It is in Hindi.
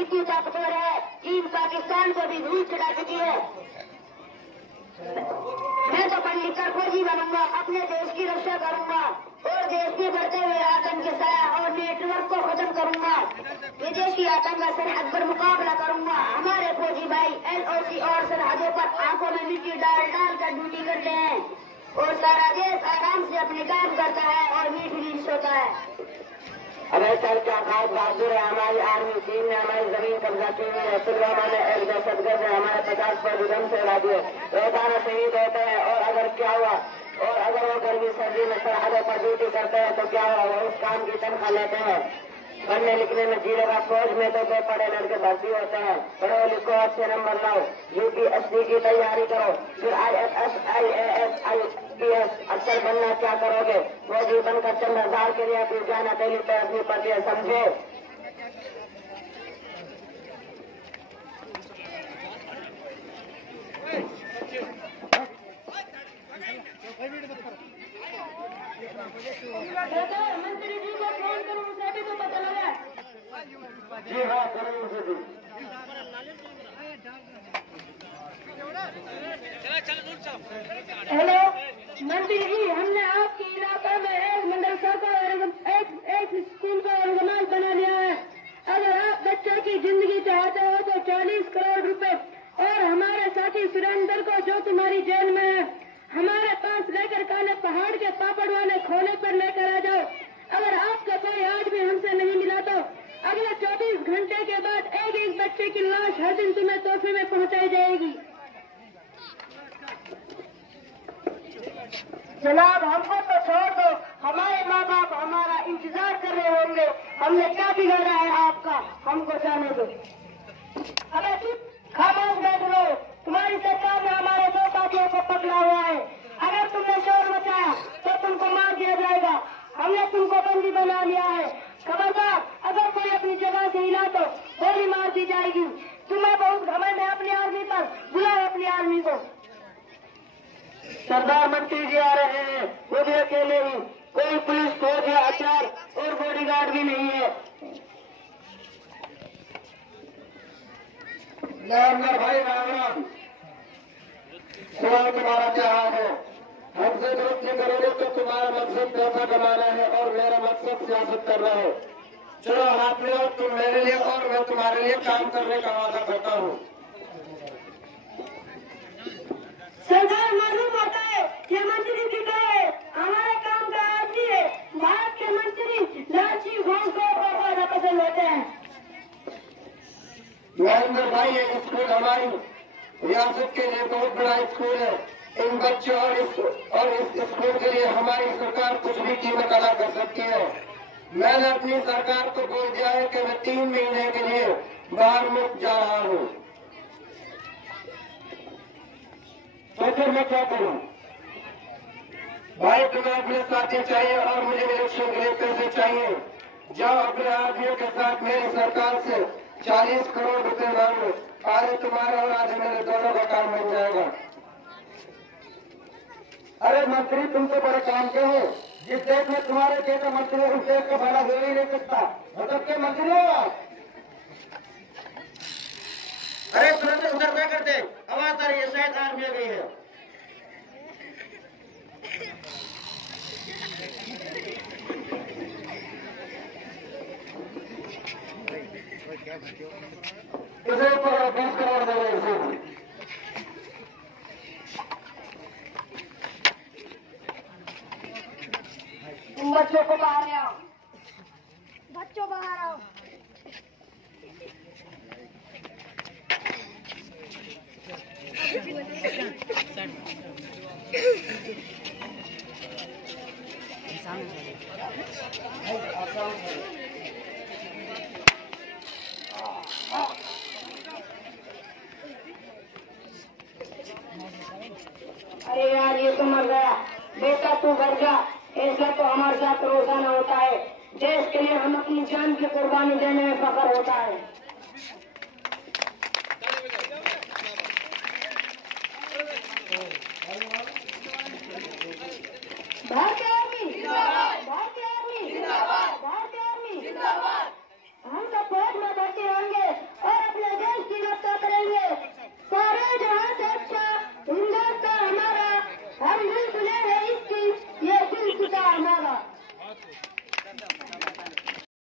इतनी ताकतवर है, चीन पाकिस्तान को भी धूल चढ़ा चुकी है। मैं तो पढ़ लिख कर फौजी बनूंगा, अपने देश की रक्षा करूंगा और देश में बढ़ते हुए आतंक के साया और नेटवर्क को खत्म करूंगा। विदेशी आतंक का सरहद पर मुकाबला करूंगा। हमारे फौजी भाई LOC और सरहदों पर आंखों में मिट्टी डाल डाल कर ड्यूटी करते हैं और सारा देश आराम से अपने काम करता है और मीठी नींद सोता है। अबे सर क्या खास बहादुर है हमारी आर्मी। चीन ने हमारी जमीन कब्जा की हुई है। पुलवामा ने एक दहशतगर्द ने हमारे 50 पर उधम से उड़ा दिए। रोजाना शहीद होते हैं और अगर क्या हुआ, और अगर वो गर्मी सर्दी में सरहदों पर ड्यूटी करते हैं तो क्या हुआ, वो उस काम की तनख्वाह लेते हैं। पढ़ने लिखने में जी लगा, फौज में तो दो पढ़े लड़के भर्ती होते हैं। पढ़ो लिखो, अच्छे नंबर लाओ, UPSC की तैयारी करो, फिर IFS, IAS, IPS अफसर बनना क्या करोगे। फौजी बनकर चंद हजार के लिए अपनी जान अकेली तैयारी पड़ती है, समझे। मंत्री जी को फोन करूं, उसे भी तो पता लगा। जी हाँ, करो उसे भी। हेलो मंत्री जी, हमने आपके इलाका में एक मदरसा को एक स्कूल को ऑर्गेनाइज बना लिया है। अगर आप बच्चों की जिंदगी चाहते हो तो 40 करोड़ रुपए और हमारे साथी सुरेंद्र को जो तुम्हारी जेल में है हमारे पास लेकर काले पहाड़ के पापड़ वाले खोले पर लेकर आ जाओ। अगर आपका कोई आज भी हमसे नहीं मिला तो अगले 24 घंटे के बाद एक बच्चे की लाश हर दिन तुम्हें तोहफे में पहुंचाई जाएगी। जनाब हमको तो छोड़ दो, हमारे माँ बाप हमारा इंतजार कर रहे होंगे। हमने क्या बिगाड़ा है आपका, हमको जाने दो। अबे चुप, खामोश बैठ लो। तुम्हारी सरकार ने हमारे दो साथियों को पकड़ा हुआ है। अगर तुमने शोर मचाया तो तुमको मार दिया जाएगा। हमने तुमको बंदी बना लिया है। खबरदार, अगर कोई अपनी जगह से हिला तो गोली मार दी जाएगी। तुम्हें बहुत घमंड है अपनी आर्मी पर, बुलाओ अपनी आर्मी को। सरदार मंत्री जी आ रहे हैं, वो भी अकेले ही, कोई पुलिस फौज या हथियार और बॉडीगार्ड भी नहीं है। नमस्कार भाई, राम राम। सवाल तुम्हारा क्या हाल है। हमसे दोस्ती करोगे तो तुम्हारा मकसद पैसा कमाना है और मेरा मकसद सियासत करना है। चलो हाथ में, और तुम मेरे लिए और मैं तुम्हारे लिए काम करने का वादा करता हूँ। सरदार मालूम होता है ये मंत्री बिका है, हमारे काम का आदमी है। भारत के मंत्री लालची घोष को ज्यादा पसंद होते हैं। नरेंद्र भाई, ये स्कूल हमारी रियासत के लिए बहुत बड़ा स्कूल है। इन बच्चों और इस स्कूल के लिए हमारी सरकार कुछ भी कीमत अदा कर सकती है। मैंने अपनी सरकार को बोल दिया है कि मैं 3 महीने के लिए बाहर मुक्त जा रहा हूँ। तो फिर मैं क्या करूं। भाई तुम्हें अपने साथी चाहिए और मुझे इलेक्शन के लिए पैसे चाहिए। जाओ अपने आदमियों के साथ मेरी सरकार से 40 करोड़ रुपए मांगो। आधे तुम्हारा और आधे मेरे, दोनों का काम बन जाएगा। अरे मंत्री, तुम तो बड़े काम के हो। जिस देश में तुम्हारे जैसा मंत्री उस देश का भला हो ही नहीं सकता। मतलब के मंत्री हो आप। अरे तुरंत उधर क्या करते, आवाज आ रही है, शायद आर्मी आ गई है। इसे 20 करोड़ दे रहे हैं। तुम बच्चों को बाहर आओ, बच्चों बाहर आओ। अरे यार, ये तो मर गया। बेटा तू घर जा, ऐसा तो हमारे साथ रोजाना होता है। देश के लिए हम अपनी जान की कुर्बानी देने में फख्र होता है। भारत